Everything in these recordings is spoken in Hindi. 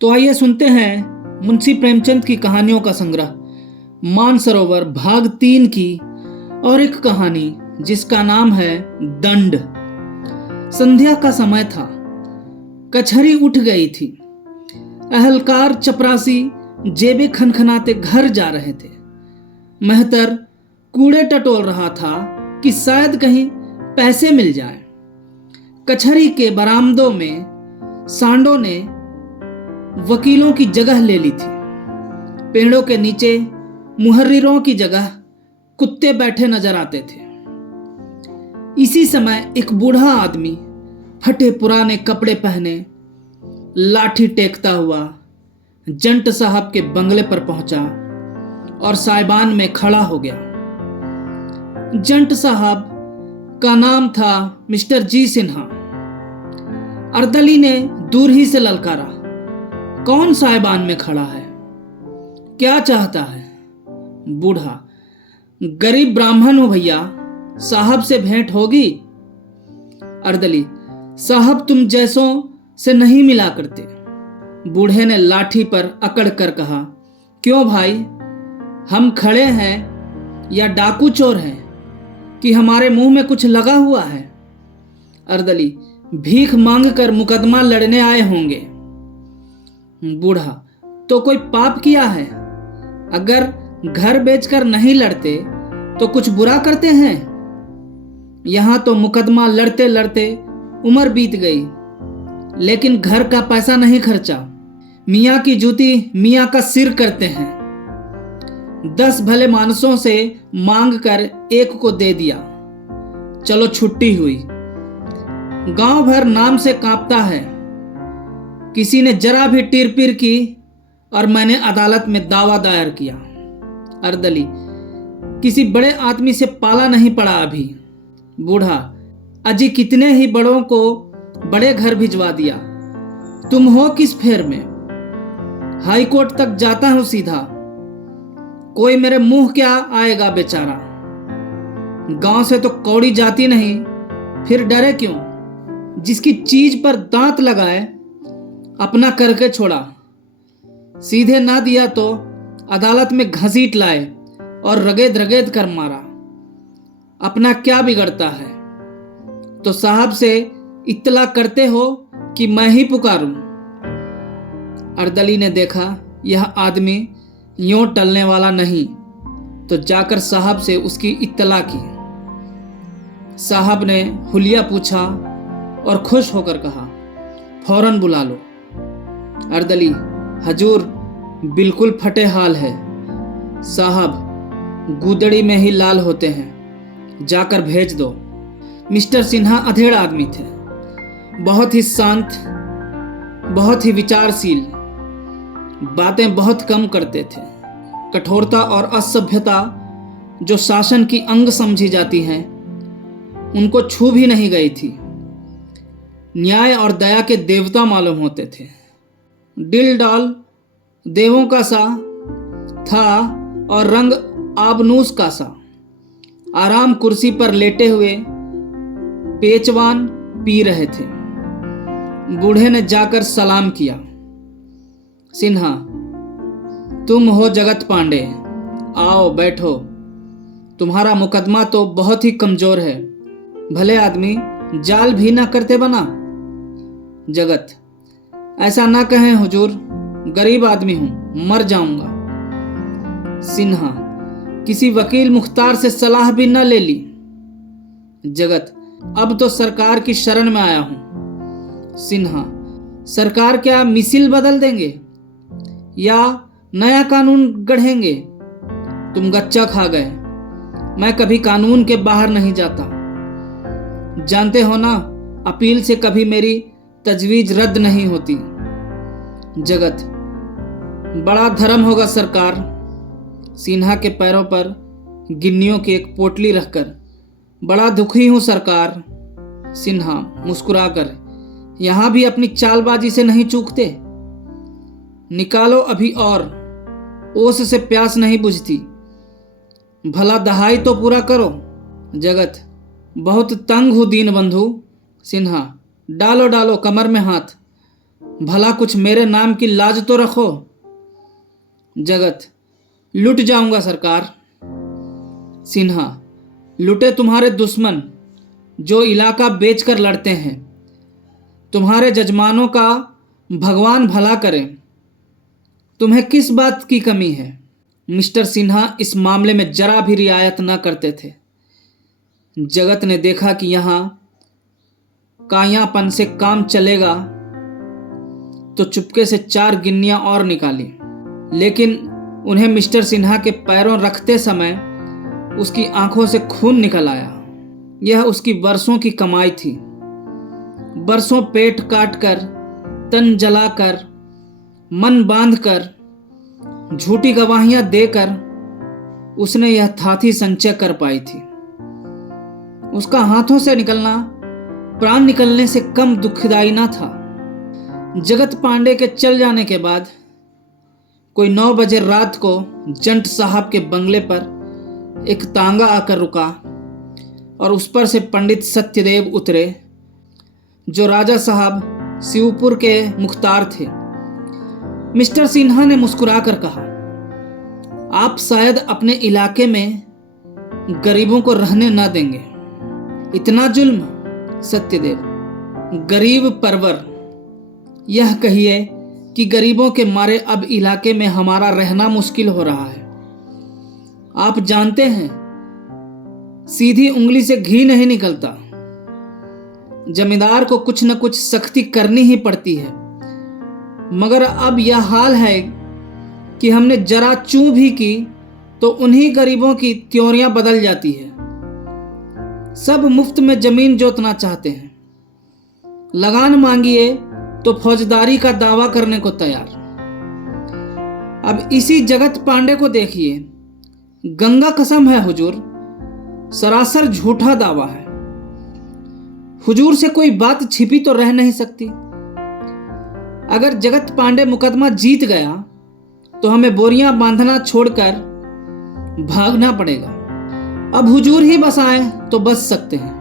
तो आइए सुनते हैं मुंशी प्रेमचंद की कहानियों का संग्रह मानसरोवर भाग 3 की और एक कहानी जिसका नाम है दंड। संध्या का समय था। कचहरी उठ गई थी। अहलकार चपरासी जेबे खनखनाते घर जा रहे थे। मेहतर कूड़े टटोल रहा था कि शायद कहीं पैसे मिल जाए। कचहरी के बरामदों में सांडों ने वकीलों की जगह ले ली थी। पेड़ों के नीचे मुहर्रिरों की जगह कुत्ते बैठे नजर आते थे। इसी समय एक बूढ़ा आदमी फटे पुराने कपड़े पहने लाठी टेकता हुआ जंट साहब के बंगले पर पहुंचा और साइबान में खड़ा हो गया। जंट साहब का नाम था मिस्टर जी सिन्हा। अर्दली ने दूर ही से ललकारा, कौन साइबान में खड़ा है? क्या चाहता है? बूढ़ा, गरीब ब्राह्मण हो भैया, साहब से भेंट होगी? अर्दली, साहब तुम जैसों से नहीं मिला करते। बूढ़े ने लाठी पर अकड़ कर कहा, क्यों भाई, हम खड़े हैं या डाकू चोर हैं कि हमारे मुंह में कुछ लगा हुआ है? अर्दली, भीख मांग कर मुकदमा लड़ने आए होंगे। बूढ़ा, तो कोई पाप किया है? अगर घर बेचकर नहीं लड़ते तो कुछ बुरा करते हैं? यहां तो मुकदमा लड़ते लड़ते उम्र बीत गई, लेकिन घर का पैसा नहीं खर्चा। मियाँ की जूती मियाँ का सिर करते हैं। 10 भले मानसों से मांग कर एक को दे दिया, चलो छुट्टी हुई। गांव भर नाम से कांपता है। किसी ने जरा भी टिरपिर की और मैंने अदालत में दावा दायर किया। अर्दली, किसी बड़े आदमी से पाला नहीं पड़ा अभी। बूढ़ा, अजी कितने ही बड़ों को बड़े घर भिजवा दिया। तुम हो किस फेर में? हाई कोर्ट तक जाता हूं सीधा, कोई मेरे मुंह क्या आएगा बेचारा। गांव से तो कौड़ी जाती नहीं, फिर डरे क्यों? जिसकी चीज पर दांत लगाए अपना करके छोड़ा। सीधे ना दिया तो अदालत में घसीट लाए और रगेद रगेद कर मारा। अपना क्या बिगड़ता है? तो साहब से इत्तला करते हो कि मैं ही पुकारूं? अर्दली ने देखा यह आदमी यूं टलने वाला नहीं, तो जाकर साहब से उसकी इत्तला की। साहब ने हुलिया पूछा और खुश होकर कहा, फौरन बुला लो। अर्दली, हजूर बिल्कुल फटे हाल है। साहब गुदड़ी में ही लाल होते हैं, जाकर भेज दो। मिस्टर सिन्हा अधेड़ आदमी थे, बहुत ही शांत, बहुत ही विचारशील, बातें बहुत कम करते थे। कठोरता और असभ्यता जो शासन की अंग समझी जाती हैं, उनको छू भी नहीं गई थी। न्याय और दया के देवता मालूम होते थे। दिल डाल देवों का सा था और रंग आबनूस का सा। आराम कुर्सी पर लेटे हुए पेचवान पी रहे थे। बूढ़े ने जाकर सलाम किया। सिन्हा, तुम हो जगत पांडे, आओ बैठो। तुम्हारा मुकदमा तो बहुत ही कमजोर है। भले आदमी जाल भी ना करते बना। जगत, ऐसा ना कहें हुजूर, गरीब आदमी हूं, मर जाऊंगा। सिन्हा, किसी वकील मुख्तार से सलाह भी न ले ली। जगत, अब तो सरकार की शरण में आया हूं। सिन्हा, सरकार क्या मिसिल बदल देंगे या नया कानून गढ़ेंगे? तुम गच्चा खा गए। मैं कभी कानून के बाहर नहीं जाता। जानते हो ना, अपील से कभी मेरी तजवीज रद्द नहीं होती। जगत, बड़ा धर्म होगा सरकार। सिन्हा के पैरों पर गिन्नियों की एक पोटली रखकर, बड़ा दुखी हूं सरकार। सिन्हा मुस्कुराकर, यहां भी अपनी चालबाजी से नहीं चूकते। निकालो अभी और, ओस से प्यास नहीं बुझती। भला दहाई तो पूरा करो। जगत, बहुत तंग हूं दीन बंधु। सिन्हा, डालो डालो कमर में हाथ, भला कुछ मेरे नाम की लाज तो रखो। जगत, लुट जाऊंगा सरकार। सिन्हा, लुटे तुम्हारे दुश्मन जो इलाका बेचकर लड़ते हैं। तुम्हारे जजमानों का भगवान भला करे। तुम्हें किस बात की कमी है? मिस्टर सिन्हा इस मामले में जरा भी रियायत न करते थे। जगत ने देखा कि यहाँ कायापन से काम चलेगा तो चुपके से 4 गिन्नियां और निकाली, लेकिन उन्हें मिस्टर सिन्हा के पैरों रखते समय उसकी आंखों से खून निकल आया। यह उसकी बरसों की कमाई थी। बरसों पेट काट कर, तन जलाकर, मन बांधकर, झूठी गवाहियां देकर उसने यह थाथी संचय कर पाई थी। उसका हाथों से निकलना प्राण निकलने से कम दुखदाई ना था। जगत पांडे के चल जाने के बाद कोई 9 बजे रात को जंट साहब के बंगले पर एक तांगा आकर रुका और उस पर से पंडित सत्यदेव उतरे, जो राजा साहब शिवपुर के मुख्तार थे। मिस्टर सिन्हा ने मुस्कुराकर कहा, आप शायद अपने इलाके में गरीबों को रहने न देंगे। इतना जुल्म? सत्यदेव, गरीब परवर, यह कहिए कि गरीबों के मारे अब इलाके में हमारा रहना मुश्किल हो रहा है। आप जानते हैं, सीधी उंगली से घी नहीं निकलता। जमींदार को कुछ न कुछ सख्ती करनी ही पड़ती है। मगर अब यह हाल है कि हमने जरा चूं भी की तो उन्हीं गरीबों की त्योरियां बदल जाती है। सब मुफ्त में जमीन जोतना चाहते हैं। लगान मांगिए तो फौजदारी का दावा करने को तैयार। अब इसी जगत पांडे को देखिए, गंगा कसम है हुजूर, सरासर झूठा दावा है। हुजूर से कोई बात छिपी तो रह नहीं सकती। अगर जगत पांडे मुकदमा जीत गया तो हमें बोरियां बांधना छोड़कर भागना पड़ेगा। अब हुजूर ही बसाएं तो बच सकते हैं।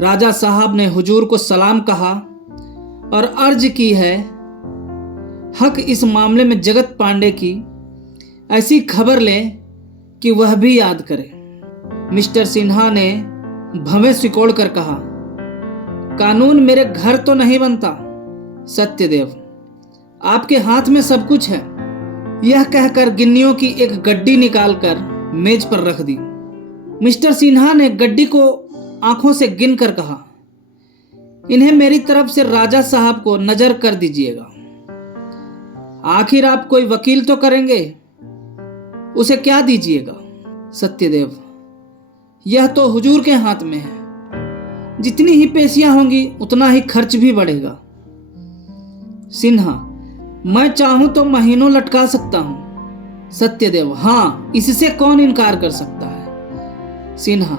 राजा साहब ने हुजूर को सलाम कहा और अर्ज की है, हक इस मामले में जगत पांडे की ऐसी खबर ले कि वह भी याद करे। मिस्टर सिन्हा ने भवें सिकोड़ कर कहा, कानून मेरे घर तो नहीं बनता। सत्यदेव, आपके हाथ में सब कुछ है। यह कहकर गिन्नियों की एक गड्डी निकालकर मेज पर रख दी। मिस्टर सिन्हा ने गड्डी को आंखों से गिनकर कहा, इन्हें मेरी तरफ से राजा साहब को नजर कर दीजिएगा। आखिर आप कोई वकील तो करेंगे, उसे क्या दीजिएगा? सत्यदेव, यह तो हुजूर के हाथ में है। जितनी ही पेशियां होंगी उतना ही खर्च भी बढ़ेगा। सिन्हा, मैं चाहूं तो महीनों लटका सकता हूं। सत्यदेव, हां, इससे कौन इनकार कर सकता है। सिन्हा,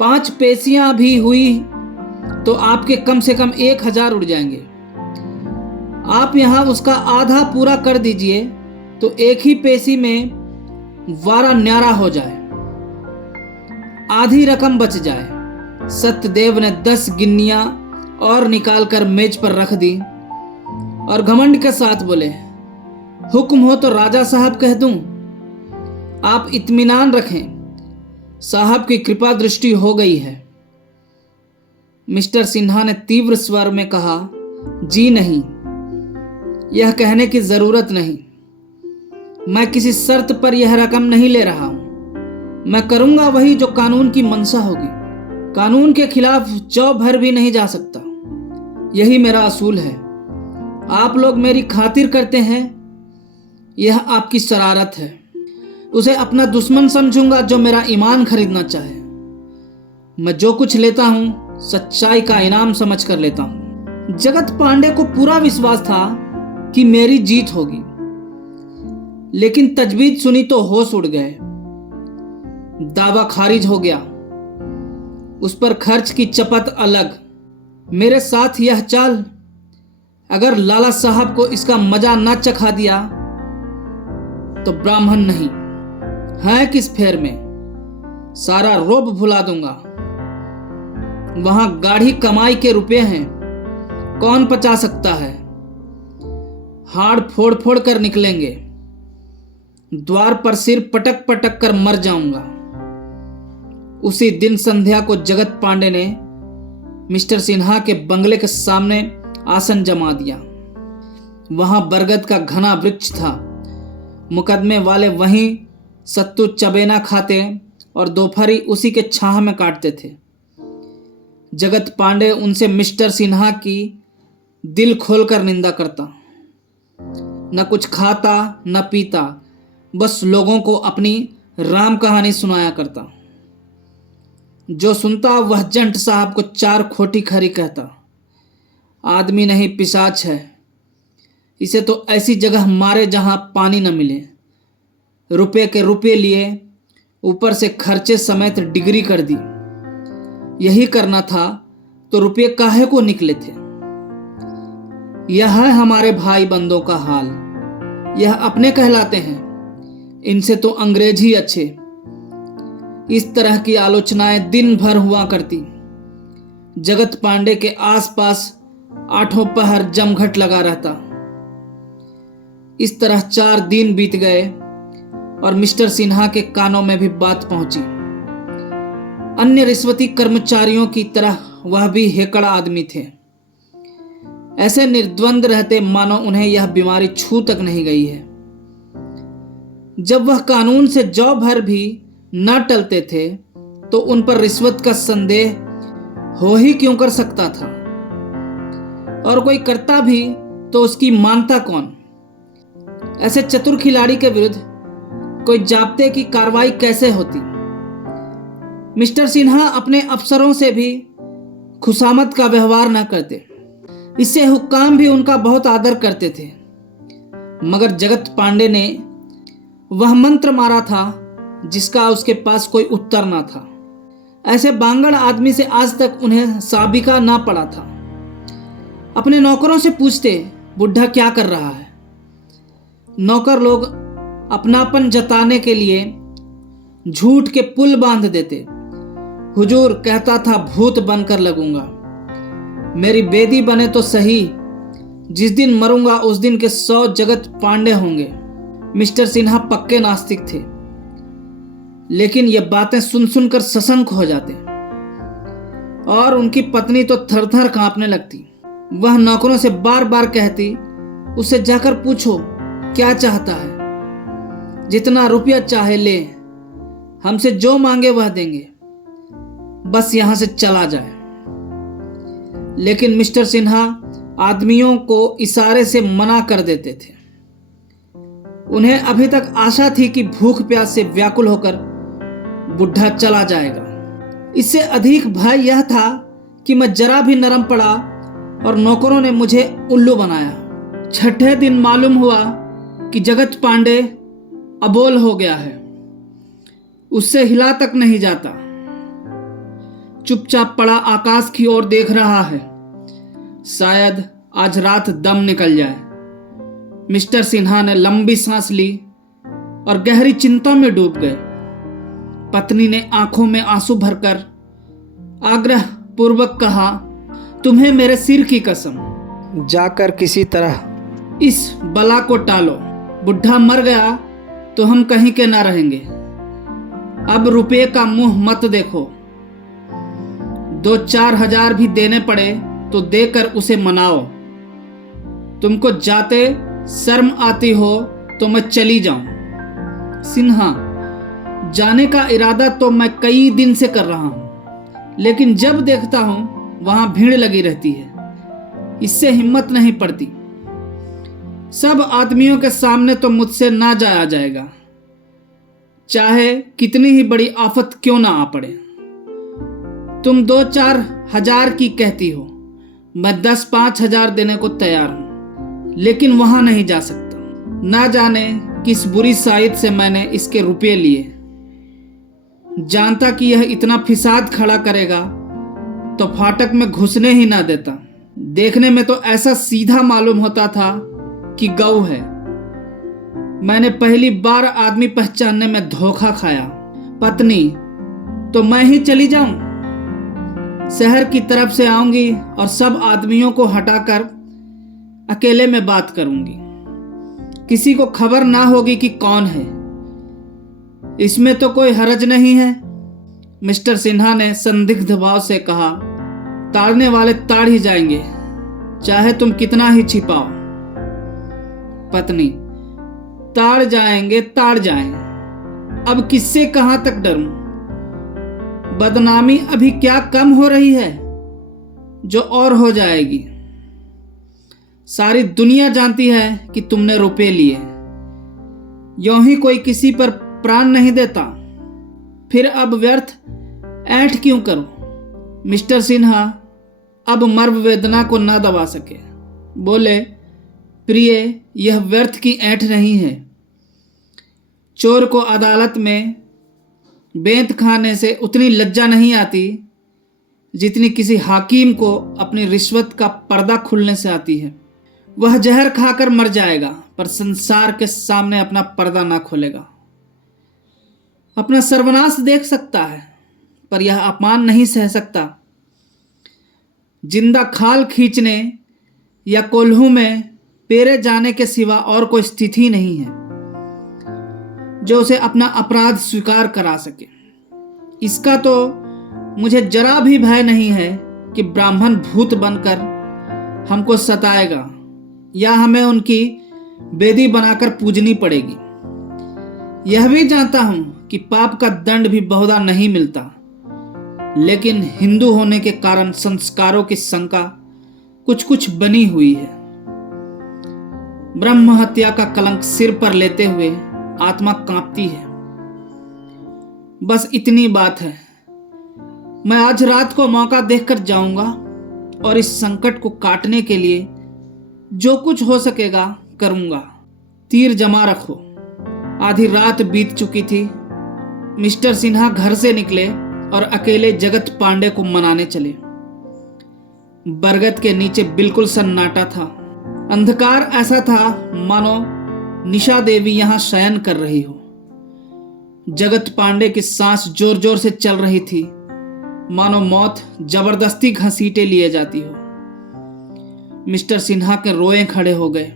5 पेशियां भी हुई तो आपके कम से कम 1000 उड़ जाएंगे। आप यहां उसका आधा पूरा कर दीजिए तो एक ही पेशी में वारा न्यारा हो जाए, आधी रकम बच जाए। सत्यदेव ने 10 गिन्नियां और निकालकर मेज पर रख दी और घमंड के साथ बोले, हुक्म हो तो राजा साहब कह दूं। आप इत्मीनान रखें, साहब की कृपा दृष्टि हो गई है। मिस्टर सिन्हा ने तीव्र स्वर में कहा, जी नहीं, यह कहने की जरूरत नहीं। मैं किसी शर्त पर यह रकम नहीं ले रहा हूं। मैं करूंगा वही जो कानून की मंशा होगी। कानून के खिलाफ जौ भर भी नहीं जा सकता। यही मेरा असूल है। आप लोग मेरी खातिर करते हैं, यह आपकी शरारत है। उसे अपना दुश्मन समझूंगा जो मेरा ईमान खरीदना चाहे। मैं जो कुछ लेता हूं सच्चाई का इनाम समझ कर लेता हूं। जगत पांडे को पूरा विश्वास था कि मेरी जीत होगी, लेकिन तजवीज सुनी तो होश उड़ गए। दावा खारिज हो गया। उस पर खर्च की चपत अलग। मेरे साथ यह चाल, अगर लाला साहब को इसका मजा न चखा दिया तो ब्राह्मण नहीं है किस फेर में, सारा रोब भुला दूंगा। वहां गाढ़ी कमाई के रुपए हैं, कौन पचा सकता है। हाड़ फोड़ फोड़ कर निकलेंगे। द्वार पर सिर पटक पटक कर मर जाऊंगा। उसी दिन संध्या को जगत पांडे ने मिस्टर सिन्हा के बंगले के सामने आसन जमा दिया। वहां बरगद का घना वृक्ष था। मुकदमे वाले वहीं सत्तू चबेना खाते और दोपहरी उसी के छाह में काटते थे। जगत पांडे उनसे मिस्टर सिन्हा की दिल खोलकर निंदा करता। न कुछ खाता न पीता, बस लोगों को अपनी राम कहानी सुनाया करता। जो सुनता वह जंट साहब को चार खोटी खरी कहता। आदमी नहीं पिशाच है, इसे तो ऐसी जगह मारे जहां पानी न मिले। रुपए के रुपए लिए, ऊपर से खर्चे समेत डिग्री कर दी। यही करना था तो रुपये काहे को निकले थे। यह है हमारे भाई बंदों का हाल। यह अपने कहलाते हैं, इनसे तो अंग्रेज ही अच्छे। इस तरह की आलोचनाएं दिन भर हुआ करती। जगत पांडे के आसपास आठों पहर जमघट लगा रहता। इस तरह 4 दिन बीत गए और मिस्टर सिन्हा के कानों में भी बात पहुंची। अन्य रिश्वती कर्मचारियों की तरह वह भी हेकड़ा आदमी थे। ऐसे निर्द्वंद रहते मानो उन्हें यह बीमारी छू तक नहीं गई है। जब वह कानून से जौ भर भी न टलते थे तो उन पर रिश्वत का संदेह हो ही क्यों कर सकता था, और कोई करता भी तो उसकी मानता कौन। ऐसे चतुर खिलाड़ी के विरुद्ध कोई जाब्ते की कार्रवाई कैसे होती। मिस्टर सिन्हा अपने अफसरों से भी खुशामद का व्यवहार न करते। इससे हुक्काम भी उनका बहुत आदर करते थे। मगर जगत पांडे ने वह मंत्र मारा था जिसका उसके पास कोई उत्तर न था। ऐसे बांगड़ आदमी से आज तक उन्हें साबिका ना पड़ा था। अपने नौकरों से पूछते, बुढ़ा क्या कर रहा है। नौकर लोग अपनापन जताने के लिए झूठ के पुल बांध देते। हुजूर कहता था भूत बनकर लगूंगा, मेरी बेदी बने तो सही, जिस दिन मरूंगा उस दिन के 100 जगत पांडे होंगे। मिस्टर सिन्हा पक्के नास्तिक थे, लेकिन ये बातें सुन सुनकर सशंक हो जाते और उनकी पत्नी तो थर थर कांपने लगती। वह नौकरों से बार बार कहती, उससे जाकर पूछो क्या चाहता है, जितना रुपया चाहे ले, हमसे जो मांगे वह देंगे, बस यहां से चला जाए। लेकिन मिस्टर सिन्हा आदमियों को इशारे से मना कर देते थे। उन्हें अभी तक आशा थी कि भूख प्यास से व्याकुल होकर बुढ़ा चला जाएगा। इससे अधिक भय यह था कि मैं जरा भी नरम पड़ा और नौकरों ने मुझे उल्लू बनाया। छठे दिन मालूम हुआ कि जगत पांडे अबोल हो गया है, उससे हिला तक नहीं जाता। चुपचाप पड़ा आकाश की ओर देख रहा है, शायद आज रात दम निकल जाए। मिस्टर सिन्हा ने लंबी सांस ली और गहरी चिंता में डूब गए। पत्नी ने आंखों में आंसू भरकर आग्रह पूर्वक कहा, तुम्हें मेरे सिर की कसम, जाकर किसी तरह इस बला को टालो। बुढ़ा मर गया तो हम कहीं के ना रहेंगे। अब रुपये का मुंह मत देखो। 2-4 हजार भी देने पड़े तो देकर उसे मनाओ। तुमको जाते शर्म आती हो तो मैं चली जाऊं। सिन्हा, जाने का इरादा तो मैं कई दिन से कर रहा हूं, लेकिन जब देखता हूं वहां भीड़ लगी रहती है, इससे हिम्मत नहीं पड़ती। सब आदमियों के सामने तो मुझसे ना जाया जाएगा, चाहे कितनी ही बड़ी आफत क्यों ना आ पड़े। तुम 2-4 हजार की कहती हो, मैं 10-5 हजार देने को तैयार हूं, लेकिन वहां नहीं जा सकता। ना जाने किस बुरी साइड से मैंने इसके रुपये लिए। जानता कि यह इतना फिसाद खड़ा करेगा तो फाटक में घुसने ही ना देता। देखने में तो ऐसा सीधा मालूम होता था कि गऊ है। मैंने पहली बार आदमी पहचानने में धोखा खाया। पत्नी, तो मैं ही चली जाऊं? शहर की तरफ से आऊंगी और सब आदमियों को हटाकर अकेले में बात करूंगी। किसी को खबर ना होगी कि कौन है। इसमें तो कोई हरज नहीं है। मिस्टर सिन्हा ने संदिग्ध भाव से कहा, ताड़ने वाले ताड़ ही जाएंगे, चाहे तुम कितना ही छिपाओ। पत्नी, ताड़ जाएंगे ताड़ जाएं, अब किससे कहां तक डरूं? बदनामी अभी क्या कम हो रही है जो और हो जाएगी। सारी दुनिया जानती है कि तुमने रुपए लिए। यों ही कोई किसी पर प्राण नहीं देता, फिर अब व्यर्थ ऐंठ क्यों करो? मिस्टर सिन्हा अब मर्म वेदना को ना दबा सके, बोले, प्रिय, यह व्यर्थ की ऐंठ नहीं है। चोर को अदालत में बेंत खाने से उतनी लज्जा नहीं आती जितनी किसी हाकिम को अपनी रिश्वत का पर्दा खुलने से आती है। वह जहर खाकर मर जाएगा पर संसार के सामने अपना पर्दा ना खोलेगा। अपना सर्वनाश देख सकता है पर यह अपमान नहीं सह सकता। जिंदा खाल खींचने या कोल्हू में पेरे जाने के सिवा और कोई स्थिति नहीं है जो उसे अपना अपराध स्वीकार करा सके। इसका तो मुझे जरा भी भय नहीं है कि ब्राह्मण भूत बनकर हमको सताएगा या हमें उनकी बेदी बनाकर पूजनी पड़ेगी। यह भी जानता हूं कि पाप का दंड भी बहुधा नहीं मिलता, लेकिन हिंदू होने के कारण संस्कारों की शंका कुछ कुछ बनी हुई है। ब्रह्म हत्या का कलंक सिर पर लेते हुए आत्मा कांपती है। बस इतनी बात है। मैं आज रात को मौका देखकर जाऊंगा और इस संकट को काटने के लिए जो कुछ हो सकेगा करूंगा। तीर जमा रखो। आधी रात बीत चुकी थी। मिस्टर सिन्हा घर से निकले और अकेले जगत पांडे को मनाने चले। बरगद के नीचे बिल्कुल सन्नाटा था। अंधकार ऐसा था मानो निशा देवी यहां शयन कर रही हो। जगत पांडे की सांस जोर जोर से चल रही थी, मानो मौत जबरदस्ती घसीटे लिए जाती हो। मिस्टर सिन्हा के रोए खड़े हो गए।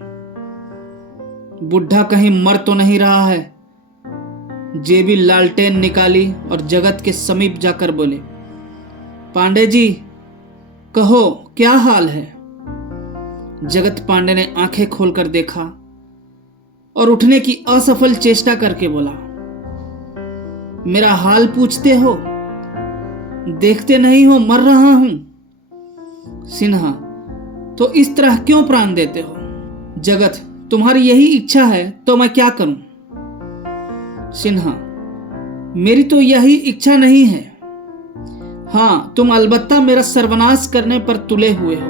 बुढ़ा कहीं मर तो नहीं रहा है? जेबी लालटेन निकाली और जगत के समीप जाकर बोले, पांडे जी, कहो क्या हाल है? जगत पांडे ने आंखें खोलकर देखा और उठने की असफल चेष्टा करके बोला, मेरा हाल पूछते हो? देखते नहीं हो मर रहा हूं। सिन्हा, तो इस तरह क्यों प्राण देते हो? जगत, तुम्हारी यही इच्छा है तो मैं क्या करूं? सिन्हा, मेरी तो यही इच्छा नहीं है। हां, तुम अलबत्ता मेरा सर्वनाश करने पर तुले हुए हो।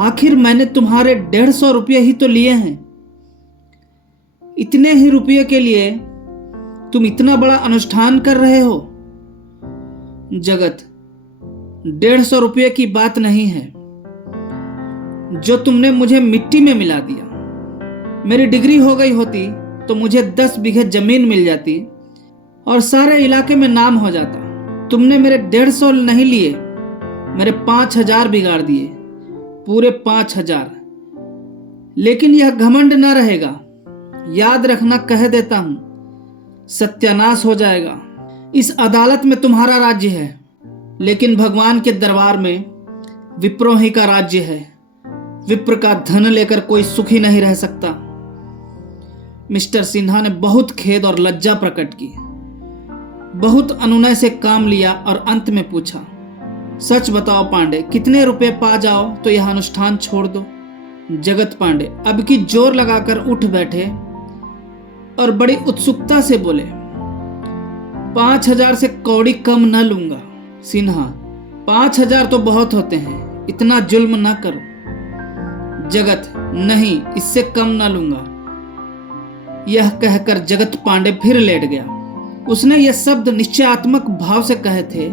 आखिर मैंने तुम्हारे 150 रुपये ही तो लिए हैं। इतने ही रुपये के लिए तुम इतना बड़ा अनुष्ठान कर रहे हो? जगत, 150 रुपये की बात नहीं है। जो तुमने मुझे मिट्टी में मिला दिया। मेरी डिग्री हो गई होती तो मुझे 10 बीघे जमीन मिल जाती और सारे इलाके में नाम हो जाता। तुमने मेरे 150 नहीं लिए, मेरे 5000 बिगाड़ दिए, पूरे 5000। लेकिन यह घमंड न रहेगा। याद रखना, कह देता हूं, सत्यानाश हो जाएगा। इस अदालत में तुम्हारा राज्य है, लेकिन भगवान के दरबार में विप्रों ही का राज्य है। विप्र का धन लेकर कोई सुखी नहीं रह सकता। मिस्टर सिन्हा ने बहुत खेद और लज्जा प्रकट की, बहुत अनुनय से काम लिया और अंत में पूछा, सच बताओ पांडे, कितने रुपए पा जाओ तो यह अनुष्ठान छोड़ दो? जगत पांडे अब की जोर लगाकर उठ बैठे और बड़ी उत्सुकता से बोले, 5000 से कौड़ी कम न लूंगा। सिन्हा, 5000 तो बहुत होते हैं, इतना जुल्म न करो। जगत, नहीं, इससे कम न लूंगा। यह कहकर जगत पांडे फिर लेट गया। उसने यह शब्द निश्चयात्मक भाव से कहे थे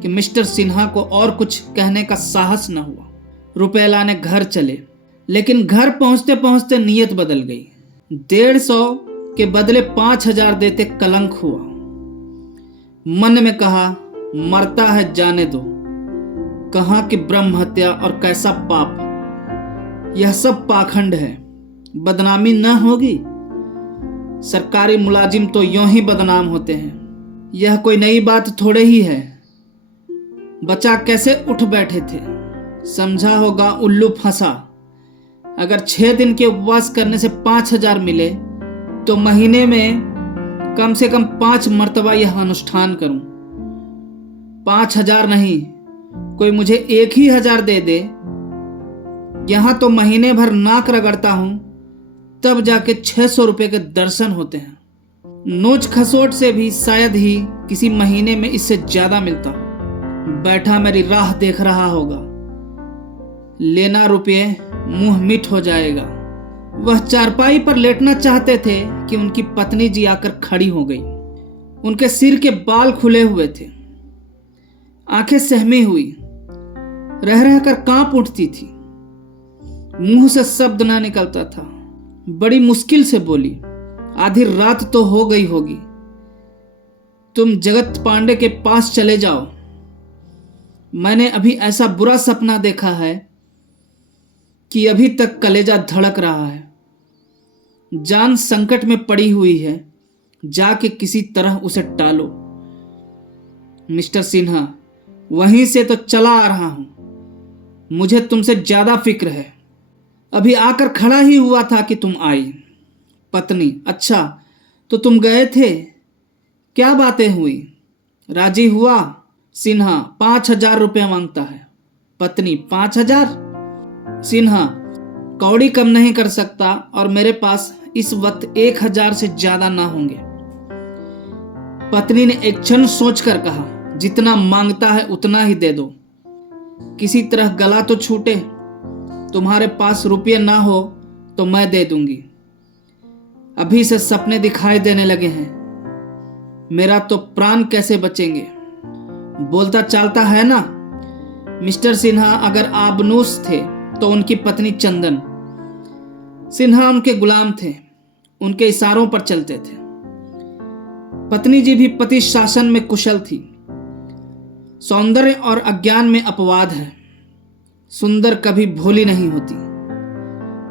कि मिस्टर सिन्हा को और कुछ कहने का साहस न हुआ। रुपए लाने घर चले, लेकिन घर पहुंचते पहुंचते नीयत बदल गई। 150 के बदले 5000 देते कलंक हुआ। मन में कहा, मरता है जाने दो। कहां कि ब्रह्म हत्या और कैसा पाप, यह सब पाखंड है। बदनामी न होगी? सरकारी मुलाजिम तो यूं ही बदनाम होते हैं। यह कोई नई बात थोड़े ही है। बचा कैसे उठ बैठे थे, समझा होगा उल्लू फंसा। अगर 6 दिन के उपवास करने से 5,000 मिले तो महीने में कम से कम 5 मर्तबा यह अनुष्ठान करूं। 5,000 नहीं, कोई मुझे 1,000 दे दे। यहां तो महीने भर नाक रगड़ता हूं, तब जाके 600 रुपए के दर्शन होते हैं। नोच खसोट से भी शायद ही किसी महीने में इससे ज्यादा मिलता हो। बैठा मेरी राह देख रहा होगा। लेना रुपये मुंह मिठ हो जाएगा। वह चारपाई पर लेटना चाहते थे कि उनकी पत्नी जी आकर खड़ी हो गई। उनके सिर के बाल खुले हुए थे, आंखें सहमी हुई, रह रहकर कांप उठती थी। मुंह से शब्द ना निकलता था। बड़ी मुश्किल से बोली, आधी रात तो हो गई होगी। तुम जगत पांडे के पास चले जाओ। मैंने अभी ऐसा बुरा सपना देखा है कि अभी तक कलेजा धड़क रहा है। जान संकट में पड़ी हुई है, जाके किसी तरह उसे टालो। मिस्टर सिन्हा, वहीं से तो चला आ रहा हूं। मुझे तुमसे ज्यादा फिक्र है। अभी आकर खड़ा ही हुआ था कि तुम आई। पत्नी, अच्छा तो तुम गए थे? क्या बातें हुई? राजी हुआ? सिन्हा, 5,000 रुपये मांगता है। पत्नी, 5,000? सिन्हा, कौड़ी कम नहीं कर सकता और मेरे पास इस वक्त 1,000 से ज्यादा ना होंगे। पत्नी ने एक क्षण सोचकर कहा, जितना मांगता है उतना ही दे दो। किसी तरह गला तो छूटे। तुम्हारे पास रुपये ना हो तो मैं दे दूंगी। अभी से सपने दिखाई देने लगे हैं। मेरा तो प्राण कैसे बचेंगे? बोलता चालता है ना। मिस्टर सिन्हा अगर आबनूस थे तो उनकी पत्नी चंदन। सिन्हा उनके गुलाम थे, उनके इशारों पर चलते थे। पत्नी जी भी पति शासन में कुशल थी। सौंदर्य और अज्ञान में अपवाद है। सुंदर कभी भोली नहीं होती।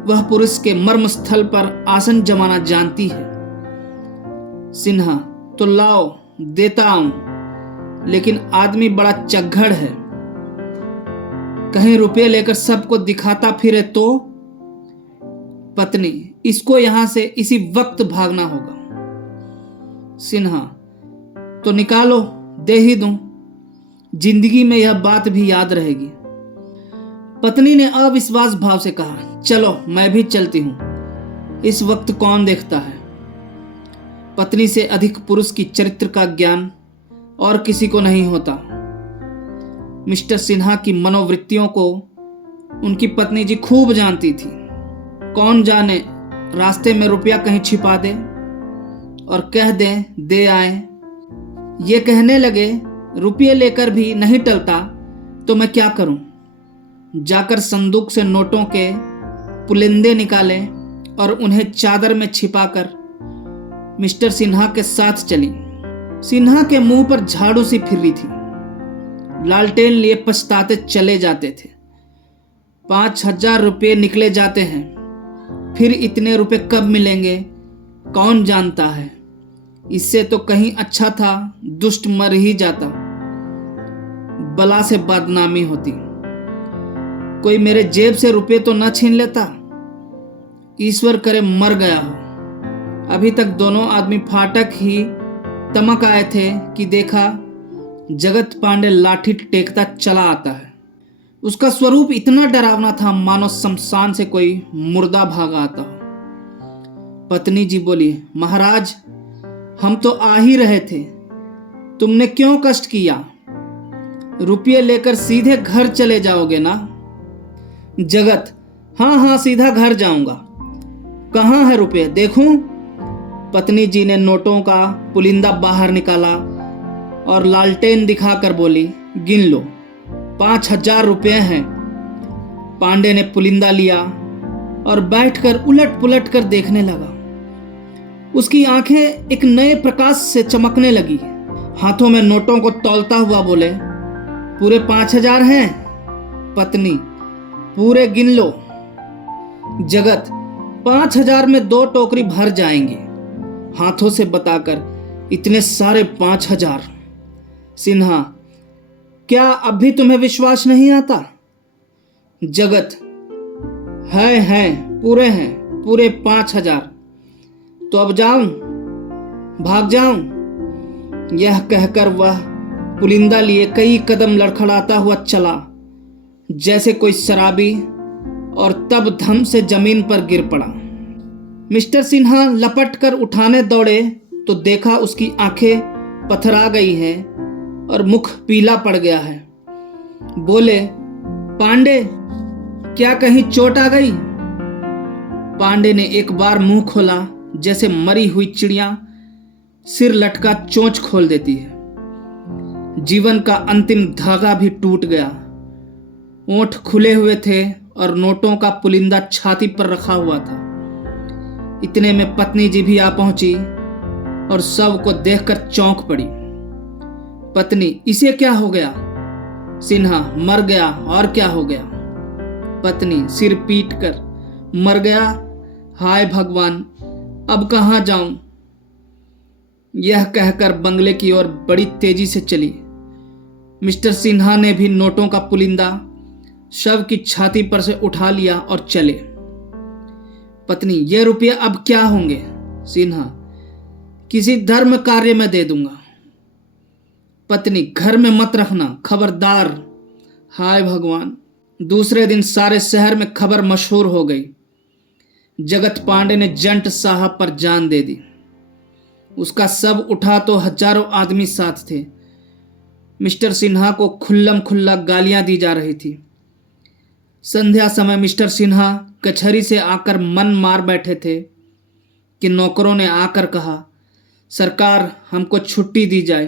वह पुरुष के मर्म स्थल पर आसन जमाना जानती है। सिन्हा, तो लाओ, देता आऊं, लेकिन आदमी बड़ा चग्घड़ है। कहीं रुपये लेकर सबको दिखाता फिरे तो? पत्नी, इसको यहां से इसी वक्त भागना होगा। सिन्हा, तो निकालो, दे ही दूं। जिंदगी में यह बात भी याद रहेगी। पत्नी ने अविश्वास भाव से कहा, चलो मैं भी चलती हूं। इस वक्त कौन देखता है? पत्नी से अधिक पुरुष की चरित्र का ज्ञान और किसी को नहीं होता। मिस्टर सिन्हा की मनोवृत्तियों को उनकी पत्नी जी खूब जानती थी। कौन जाने रास्ते में रुपया कहीं छिपा दे और कह दे दे आए। ये कहने लगे, रुपये लेकर भी नहीं टलता तो मैं क्या करूं? जाकर संदूक से नोटों के पुलिंदे निकाले और उन्हें चादर में छिपाकर मिस्टर सिन्हा के साथ चली। सिन्हा के मुंह पर झाड़ू सी फिर रही थी। लालटेन लिए पछताते चले जाते थे। 5,000 रुपये निकले जाते हैं, फिर इतने रुपए कब मिलेंगे कौन जानता है। इससे तो कहीं अच्छा था दुष्ट मर ही जाता, बला से बदनामी होती। कोई मेरे जेब से रुपए तो न छीन लेता। ईश्वर करे मर गया हो। अभी तक दोनों आदमी फाटक ही तमक आए थे कि देखा जगत पांडे लाठी टेकता चला आता है। उसका स्वरूप इतना डरावना था मानो शमशान से कोई मुर्दा भागा आता हो। पत्नी जी बोली, महाराज हम तो आ ही रहे थे, तुमने क्यों कष्ट किया? रुपये लेकर सीधे घर चले जाओगे ना? जगत, हाँ हाँ सीधा घर जाऊंगा। कहाँ है रुपये, देखूं? पत्नी जी ने नोटों का पुलिंदा बाहर निकाला और लालटेन दिखाकर बोली, गिन लो, 5,000 रुपये हैं। पांडे ने पुलिंदा लिया और बैठकर उलट पुलट कर देखने लगा। उसकी आंखें एक नए प्रकाश से चमकने लगी। हाथों में नोटों को तौलता हुआ बोले, पूरे 5,000 हैं? पत्नी, पूरे गिन लो। जगत, 5,000 में 2 टोकरी भर जाएंगे, हाथों से बताकर। इतने सारे 5,000। सिन्हा, क्या अब भी तुम्हें विश्वास नहीं आता? जगत, है पूरे हैं, पूरे 5,000। तो अब जाऊं, भाग जाऊं? यह कहकर वह पुलिंदा लिए कई कदम लड़खड़ाता हुआ चला, जैसे कोई शराबी, और तब धम से जमीन पर गिर पड़ा। मिस्टर सिन्हा लपट कर उठाने दौड़े तो देखा उसकी आंखें पथरा गई हैं और मुख पीला पड़ गया है। बोले, पांडे, क्या कहीं चोट आ गई? पांडे ने एक बार मुंह खोला जैसे मरी हुई चिड़िया सिर लटका चोंच खोल देती है। जीवन का अंतिम धागा भी टूट गया। ओंठ खुले हुए थे और नोटों का पुलिंदा छाती पर रखा हुआ था। इतने में पत्नी जी भी आ पहुंची और सब को देखकर चौंक पड़ी। पत्नी, इसे क्या हो गया? सिन्हा, मर गया, और क्या हो गया? पत्नी सिर पीट कर, मर गया? हाय भगवान, अब कहाँ जाऊं? यह कहकर बंगले की ओर बड़ी तेजी से चली। मिस्टर सिन्हा ने भी नोटों का पुलिंदा शव की छाती पर से उठा लिया और चले। पत्नी, ये रुपये अब क्या होंगे? सिन्हा, किसी धर्म कार्य में दे दूंगा। पत्नी, घर में मत रखना, खबरदार। हाय भगवान। दूसरे दिन सारे शहर में खबर मशहूर हो गई। जगत पांडे ने जंट साहब पर जान दे दी। उसका शव उठा तो हजारों आदमी साथ थे। मिस्टर सिन्हा को खुल्लम खुल्ला गालियां दी जा रही थी। संध्या समय मिस्टर सिन्हा कचहरी से आकर मन मार बैठे थे कि नौकरों ने आकर कहा, सरकार, हमको छुट्टी दी जाए,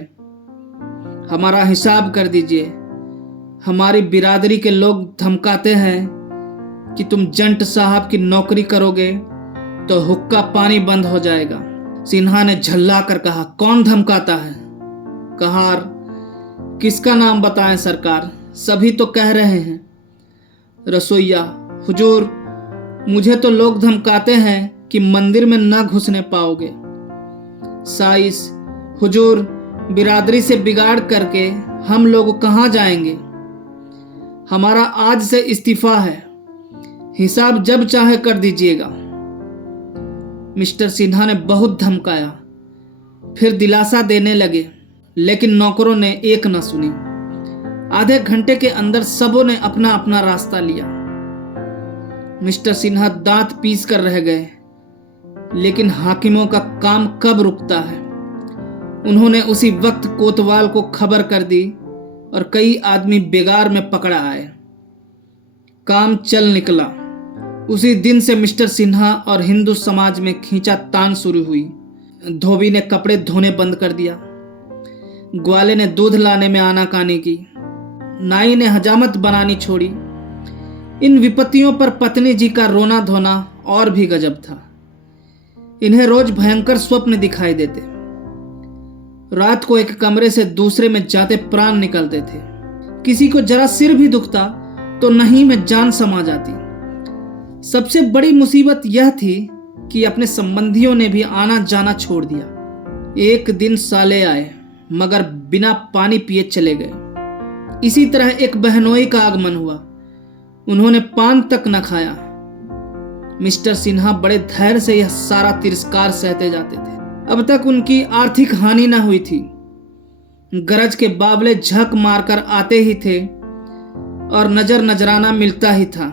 हमारा हिसाब कर दीजिए। हमारी बिरादरी के लोग धमकाते हैं कि तुम जंट साहब की नौकरी करोगे तो हुक्का पानी बंद हो जाएगा। सिन्हा ने झल्ला कर कहा, कौन धमकाता है? कहार, किसका नाम बताएं सरकार, सभी तो कह रहे हैं। रसोइया, हुजूर, मुझे तो लोग धमकाते हैं कि मंदिर में ना घुसने पाओगे। साइस, हुजूर, बिरादरी से बिगाड़ करके हम लोग कहाँ जाएंगे? हमारा आज से इस्तीफा है, हिसाब जब चाहे कर दीजिएगा। मिस्टर सिन्हा ने बहुत धमकाया, फिर दिलासा देने लगे, लेकिन नौकरों ने एक न सुनी। आधे घंटे के अंदर सबों ने अपना अपना रास्ता लिया। मिस्टर सिन्हा दांत पीस कर रह गए, लेकिन हाकिमों का काम कब रुकता है। उन्होंने उसी वक्त कोतवाल को खबर कर दी और कई आदमी बेगार में पकड़ा आए। काम चल निकला। उसी दिन से मिस्टर सिन्हा और हिंदू समाज में खींचातान शुरू हुई। धोबी ने कपड़े धोने बंद कर दिया, ग्वाले ने दूध लाने में आनाकानी की, नाई ने हजामत बनानी छोड़ी। इन विपत्तियों पर पत्नी जी का रोना धोना और भी गजब था। इन्हें रोज भयंकर स्वप्न दिखाई देते। रात को एक कमरे से दूसरे में जाते प्राण निकलते थे। किसी को जरा सिर भी दुखता तो नहीं में जान समा जाती। सबसे बड़ी मुसीबत यह थी कि अपने संबंधियों ने भी आना जाना छोड़ दिया। एक दिन साले आए, मगर बिना पानी पिए चले गए। इसी तरह एक बहनोई का आगमन हुआ। उन्होंने पान तक न खाया। मिस्टर सिन्हा बड़े धैर्य से यह सारा तिरस्कार सहते जाते थे। अब तक उनकी आर्थिक हानि न हुई थी। गरज के बावले झक मारकर आते ही थे और नजर नजराना मिलता ही था।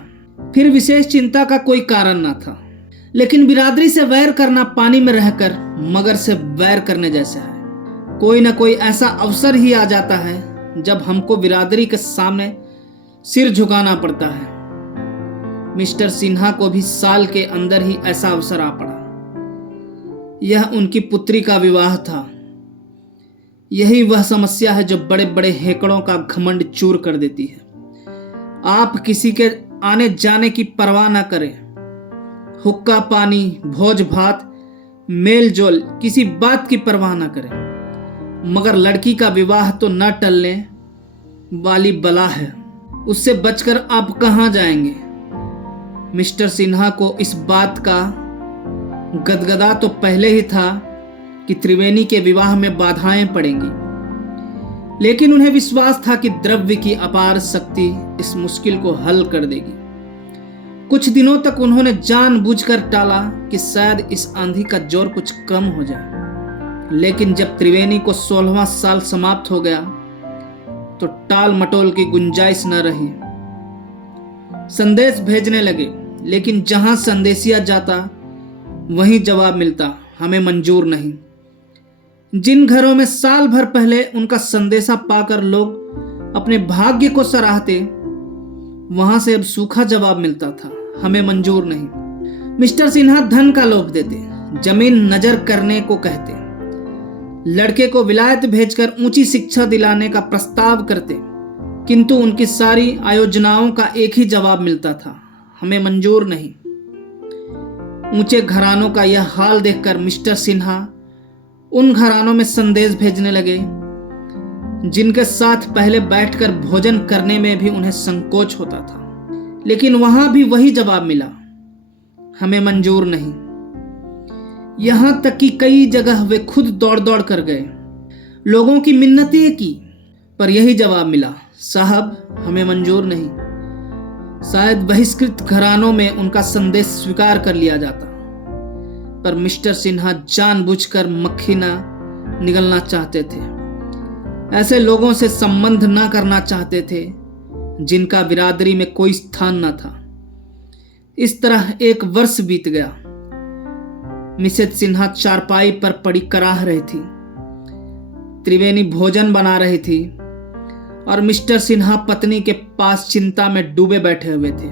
फिर विशेष चिंता का कोई कारण न था। लेकिन बिरादरी से वैर करना पानी में रहकर मगर से वैर करने जैसा है। कोई ना कोई ऐसा अवसर ही आ जाता है जब हमको बिरादरी के सामने सिर झुकाना पड़ता है। मिस्टर सिन्हा को भी साल के अंदर ही ऐसा अवसर आ पड़ा। यह उनकी पुत्री का विवाह था। यही वह समस्या है जो बड़े बड़े हेकड़ों का घमंड चूर कर देती है। आप किसी के आने जाने की परवाह न करें। हुक्का पानी, भोज भात, मेल जोल, किसी बात की परवाह न करें। मगर लड़की का विवाह तो न टलने वाली बला है। उससे बचकर आप कहाँ जाएंगे? मिस्टर सिन्हा को इस बात का गदगदा तो पहले ही था कि त्रिवेणी के विवाह में बाधाएं पड़ेंगी, लेकिन उन्हें विश्वास था कि द्रव्य की अपार शक्ति इस मुश्किल को हल कर देगी। कुछ दिनों तक उन्होंने जानबूझकर टाला कि शायद इस आंधी का जोर कुछ कम हो जाए, लेकिन जब त्रिवेणी को 16वां साल समाप्त हो गया तो टाल मटोल की गुंजाइश न रही। संदेश भेजने लगे, लेकिन जहां संदेशिया जाता वहीं जवाब मिलता, हमें मंजूर नहीं। जिन घरों में साल भर पहले उनका संदेशा पाकर लोग अपने भाग्य को सराहते, वहां से अब सूखा जवाब मिलता था, हमें मंजूर नहीं। मिस्टर सिन्हा धन का लोभ देते, जमीन नजर करने को कहते, लड़के को विलायत भेजकर ऊंची शिक्षा दिलाने का प्रस्ताव करते, किंतु उनकी सारी आयोजनाओं का एक ही जवाब मिलता था, हमें मंजूर नहीं। ऊंचे घरानों का यह हाल देखकर मिस्टर सिन्हा उन घरानों में संदेश भेजने लगे जिनके साथ पहले बैठकर भोजन करने में भी उन्हें संकोच होता था, लेकिन वहां भी वही जवाब मिला, हमें मंजूर नहीं। यहां तक कि कई जगह वे खुद दौड़ दौड़ कर गए, लोगों की मिन्नतें की, पर यही जवाब मिला, साहब हमें मंजूर नहीं। शायद बहिष्कृत घरानों में उनका संदेश स्वीकार कर लिया जाता, पर मिस्टर सिन्हा जानबूझकर मक्खी ना निगलना चाहते थे। ऐसे लोगों से संबंध ना करना चाहते थे जिनका बिरादरी में कोई स्थान न था। इस तरह 1 वर्ष बीत गया। मिसेज सिन्हा चारपाई पर पड़ी कराह रही थी, त्रिवेणी भोजन बना रही थी और मिस्टर सिन्हा पत्नी के पास चिंता में डूबे बैठे हुए थे।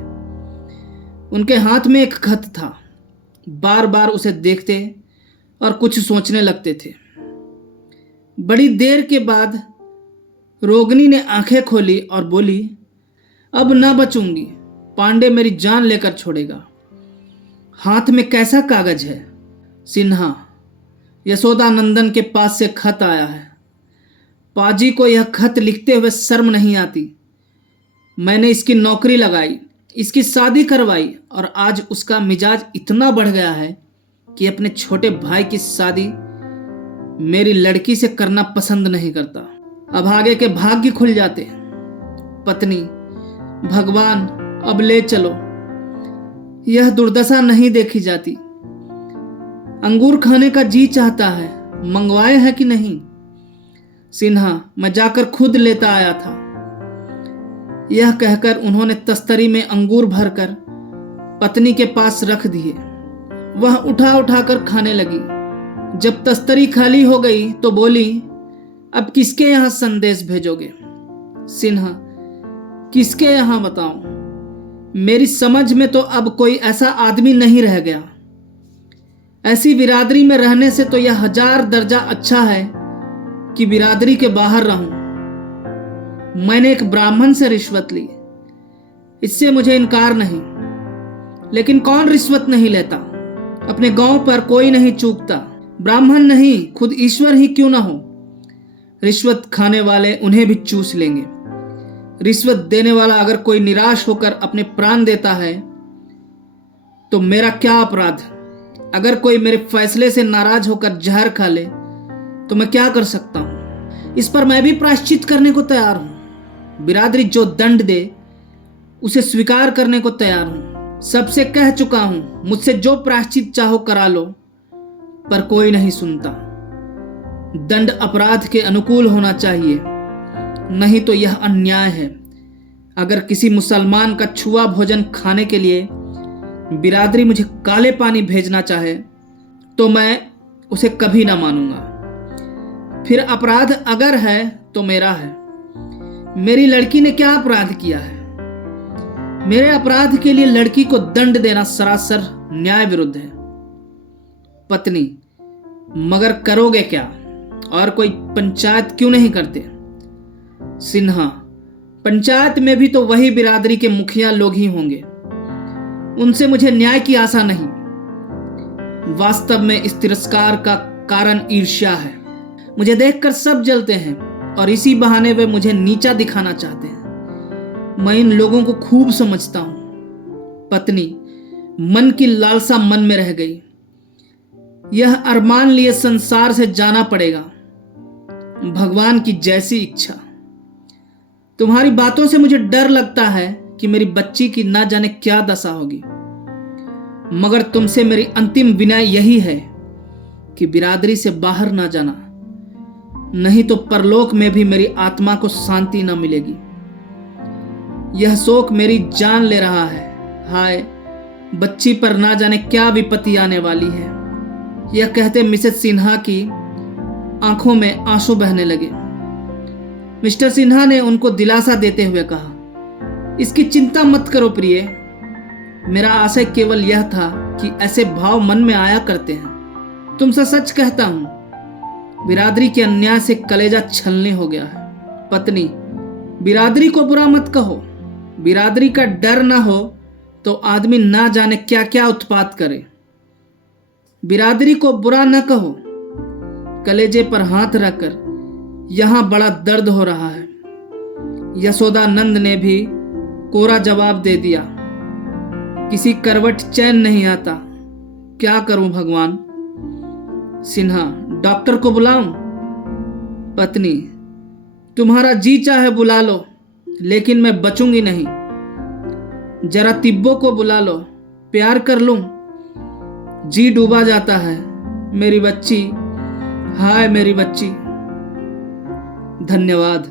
उनके हाथ में एक खत था, बार बार उसे देखते और कुछ सोचने लगते थे। बड़ी देर के बाद रोगनी ने आंखें खोली और बोली, अब न बचूंगी, पांडे मेरी जान लेकर छोड़ेगा। हाथ में कैसा कागज है? सिन्हा, यशोदानंदन के पास से खत आया है। पाजी को यह खत लिखते हुए शर्म नहीं आती। मैंने इसकी नौकरी लगाई, इसकी शादी करवाई और आज उसका मिजाज इतना बढ़ गया है कि अपने छोटे भाई की शादी मेरी लड़की से करना पसंद नहीं करता। अब आगे के भाग्य खुल जाते। पत्नी, भगवान अब ले चलो, यह दुर्दशा नहीं देखी जाती। अंगूर खाने का जी चाहता है, मंगवाए हैं कि नहीं? सिन्हा, मैं जाकर खुद लेता आया था। यह कहकर उन्होंने तस्तरी में अंगूर भरकर पत्नी के पास रख दिए। वह उठा उठाकर खाने लगी। जब तस्तरी खाली हो गई तो बोली, अब किसके यहां संदेश भेजोगे? सिन्हा, किसके यहां बताऊं? मेरी समझ में तो अब कोई ऐसा आदमी नहीं रह गया। ऐसी बिरादरी में रहने से तो यह 1000 दर्जा अच्छा है कि बिरादरी के बाहर रहूं। मैंने एक ब्राह्मण से रिश्वत ली, इससे मुझे इनकार नहीं, लेकिन कौन रिश्वत नहीं लेता? अपने गांव पर कोई नहीं चूकता। ब्राह्मण नहीं, खुद ईश्वर ही क्यों ना हो, रिश्वत खाने वाले उन्हें भी चूस लेंगे। रिश्वत देने वाला अगर कोई निराश होकर अपने प्राण देता है तो मेरा क्या अपराध? अगर कोई मेरे फैसले से नाराज होकर जहर खा ले तो मैं क्या कर सकता हूं? इस पर मैं भी प्रायश्चित करने को तैयार हूं। बिरादरी जो दंड दे उसे स्वीकार करने को तैयार हूं। सबसे कह चुका हूं, मुझसे जो प्रायश्चित चाहो करा लो, पर कोई नहीं सुनता। दंड अपराध के अनुकूल होना चाहिए, नहीं तो यह अन्याय है। अगर किसी मुसलमान का छुआ भोजन खाने के लिए बिरादरी मुझे काले पानी भेजना चाहे तो मैं उसे कभी ना मानूंगा। फिर अपराध अगर है तो मेरा है। मेरी लड़की ने क्या अपराध किया है? मेरे अपराध के लिए लड़की को दंड देना सरासर न्याय विरुद्ध है। पत्नी, मगर करोगे क्या? और कोई पंचायत क्यों नहीं करते? सिन्हा, पंचायत में भी तो वही बिरादरी के मुखिया लोग ही होंगे, उनसे मुझे न्याय की आशा नहीं। वास्तव में इस तिरस्कार का कारण ईर्ष्या है। मुझे देखकर सब जलते हैं और इसी बहाने वे मुझे नीचा दिखाना चाहते हैं। मैं इन लोगों को खूब समझता हूं। पत्नी, मन की लालसा मन में रह गई। यह अरमान लिए संसार से जाना पड़ेगा, भगवान की जैसी इच्छा। तुम्हारी बातों से मुझे डर लगता है कि मेरी बच्ची की ना जाने क्या दशा होगी, मगर तुमसे मेरी अंतिम विनय यही है कि बिरादरी से बाहर ना जाना, नहीं तो परलोक में भी मेरी आत्मा को शांति न मिलेगी। यह शोक मेरी जान ले रहा है। हाय, बच्ची पर ना जाने क्या विपत्ति आने वाली है। यह कहते मिसेस सिन्हा की आंखों में आंसू बहने लगे। मिस्टर सिन्हा ने उनको दिलासा देते हुए कहा, इसकी चिंता मत करो प्रिय, मेरा आशय केवल यह था कि ऐसे भाव मन में आया करते हैं। तुमसे सच कहता हूं, बिरादरी के अन्याय से कलेजा छलनी हो गया है। पत्नी, बिरादरी को बुरा मत कहो। बिरादरी का डर ना हो तो आदमी ना जाने क्या क्या उत्पात करे। बिरादरी को बुरा न कहो। कलेजे पर हाथ रखकर, यहां बड़ा दर्द हो रहा है। यशोदानंद ने भी कोरा जवाब दे दिया, किसी करवट चैन नहीं आता, क्या करूं भगवान। सिन्हा, डॉक्टर को बुलाऊं? पत्नी, तुम्हारा जी चाहे बुला लो, लेकिन मैं बचूंगी नहीं। जरा तिब्बो को बुला लो, प्यार कर लूं। जी डूबा जाता है। मेरी बच्ची, हाय मेरी बच्ची। धन्यवाद।